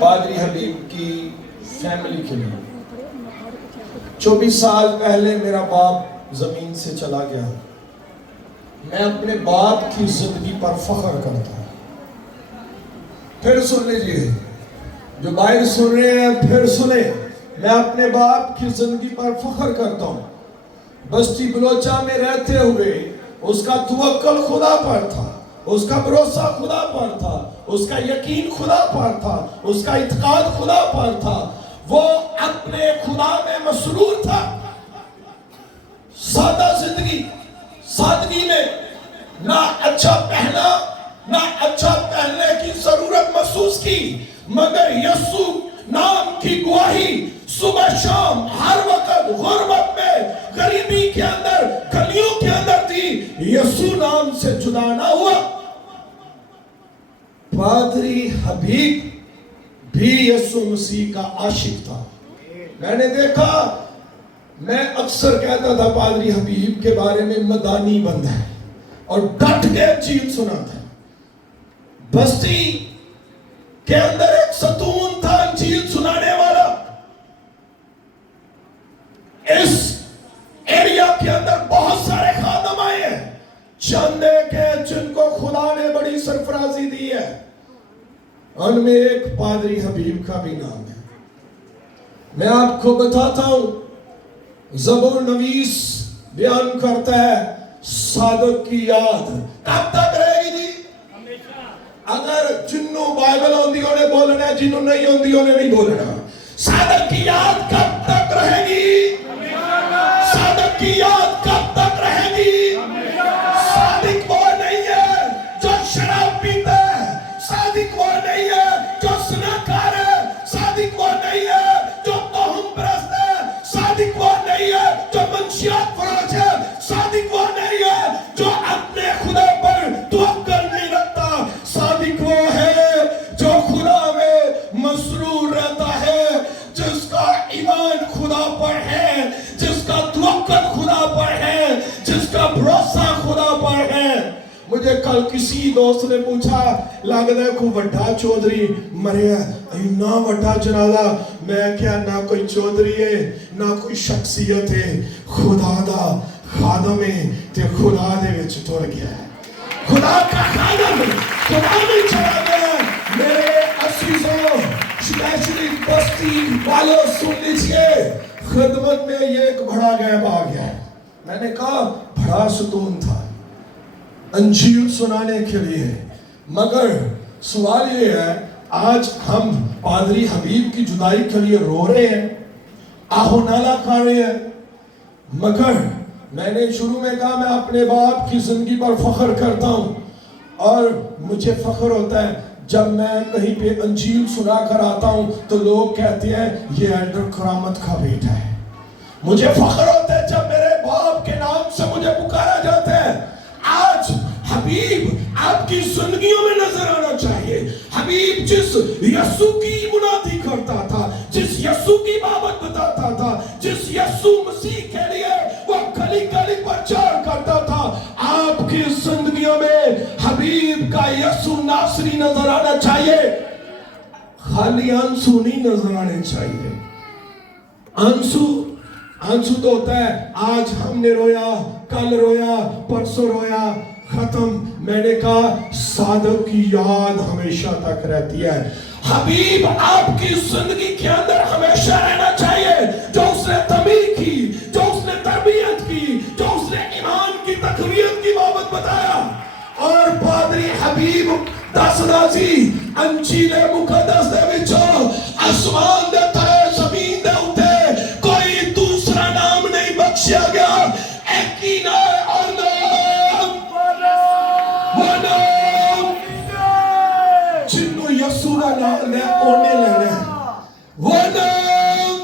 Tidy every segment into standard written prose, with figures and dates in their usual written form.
پادری حبیب کی فیملی کے لیے 24 سال پہلے میرا باپ زمین سے چلا گیا. میں اپنے باپ کی زندگی پر فخر کرتا ہوں. پھر سن لیجیے، جو باہر سن رہے ہیں پھر سنیں. میں اپنے باپ کی زندگی پر فخر کرتا ہوں. بستی بلوچہ میں رہتے ہوئے اس کا توکل خدا پر تھا، اس کا بھروسہ خدا پر تھا، اس کا یقین خدا پر تھا، اس کا اعتقاد خدا پر تھا. وہ اپنے خدا میں مسرور تھا. سادہ زندگی، سادگی میں نہ اچھا پہنا نہ اچھا پہننے کی ضرورت محسوس کی، مگر یسوع نام کی گواہی صبح شام ہر وقت غربت میں، غریبی کے اندر، گلیوں کے اندر تھی. یسوع نام سے جدا نہ ہوا. پادری حبیب بھی یسوع مسیح کا عاشق تھا. میں نے دیکھا، میں اکثر کہتا تھا پادری حبیب کے بارے میں مدانی بندہ ہے اور ڈٹ کے انجیل سناتا ہے. بستی کے اندر ایک ستون تھا انجیل سنانے والا. اس ایریا کے اندر بہت سارے خادم آئے ہیں، چند ایک ہیں جن کو خدا نے بڑی سرفرازی دی ہے. ان میں ایک پادری حبیب کا بھی نام ہے. میں آپ کو بتاتا ہوں، زبور نویس بیان کرتا ہے صادق کی یاد کب تک رہے گی جی؟ اگر جنوں بائبل ہوندیوں نے بولنا ہے، جنوں نہیں ہوندیوں نے نہیں بولنا. صادق کی یاد کب تک رہے گی؟ صادق کی یاد کب تک رہے گی؟ صادق وہ نہیں ہے جو شراب پیتا ہے، صادق وہ نہیں ہے جو زناکار ہے، صادق وہ نہیں ہے جو توہم پرست ہے، صادق وہ نہیں ہے جو منشیات فروش ہے، صادق وہ نہیں ہے جو اپنے خدا پر توکل نہیں رکھتا. صادق وہ ہے جو خدا میں مسرور رہتا ہے، جس کا ایمان خدا پر ہے، جس کا توکل خدا پر ہے، جس کا بھروسہ خدا پر ہے. مجھے کل کسی دوست نے پوچھا، لگتا ہے کوئی وڈا چودھری مریا ہے، نا وڈا جنازہ. میں کیا، نہ کوئی چودھری ہے نہ کوئی شخصیت ہے، خدا دا خادم ہے تے خدا دے وچ ٹر گیا ہے. خدا کا خادم خدا میں چلا گیا. میرے عزیزوں، اسپیشلی بستی والوں سن لیجئے، خدمت میں یہ ایک بڑا غیب آ گیا ہے. میں نے کہا بڑا ستون تھا انجیل سنانے کے لیے، مگر سوال یہ ہے، آج ہم پادری حبیب کی جدائی کے لیے رو رہے ہیں، آہو نالا کھا رہے ہیں. مگر میں نے شروع میں کہا میں اپنے باپ کی زندگی پر فخر کرتا ہوں، اور مجھے فخر ہوتا ہے جب میں کہیں پہ انجیل سنا کر آتا ہوں تو لوگ کہتے ہیں یہ ایلڈر کرامت کا بیٹا ہے. مجھے فخر ہوتا ہے جب میرے باپ کے نام سے مجھے پکارا جاتا ہے. آج حبیب آپ کی زندگیوں میں نظر آنا چاہیے. حبیب جس یسوع کی منادی کرتا تھا، جس یسوع کی بابت بتاتا تھا، جس یسوع مسیح کے لیے وہ گلی گلی پرچار کرتا تھا، آپ کی زندگیوں میں حبیب کا یسوع ناصری نظر آنا چاہیے. خالی آنسو نہیں نظر آنے چاہیے. آنسو تو ہوتا ہے آج ہم نے رویا، کل رویا، پرسوں رویا، ختم. میں نے کہا صادق کی یاد ہمیشہ تک رہتی ہے. حبیب آپ کی زندگی کے اندر ہمیشہ رہنا چاہیے. جو اس نے تعمیر کی، جو اس نے تربیت کی، جو اس نے ایمان کی تقویت کی بابت بتایا. اور پادری حبیب دس رازی انجیل مقدس دے وچوں آسمان دے تلے زمین دے اوتے کوئی دوسرا نام نہیں بخشیا گیا. ایک ہی نام، اور نام وہ نام جنوں یسوع کا نام لے اونے لینا ہے. وہ نام،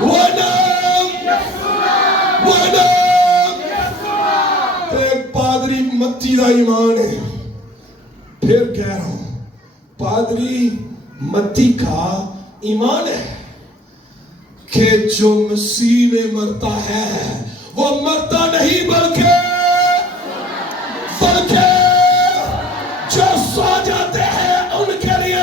وہ نام، وہ نام. ایک پادری متی دا ایمان ہے. پھر کہہ رہا ہوں، پادری متی کا ایمان ہے کہ جو مسیح میں مرتا ہے وہ مرتا نہیں بلکہ جو سو جاتے ہیں ان کے لیے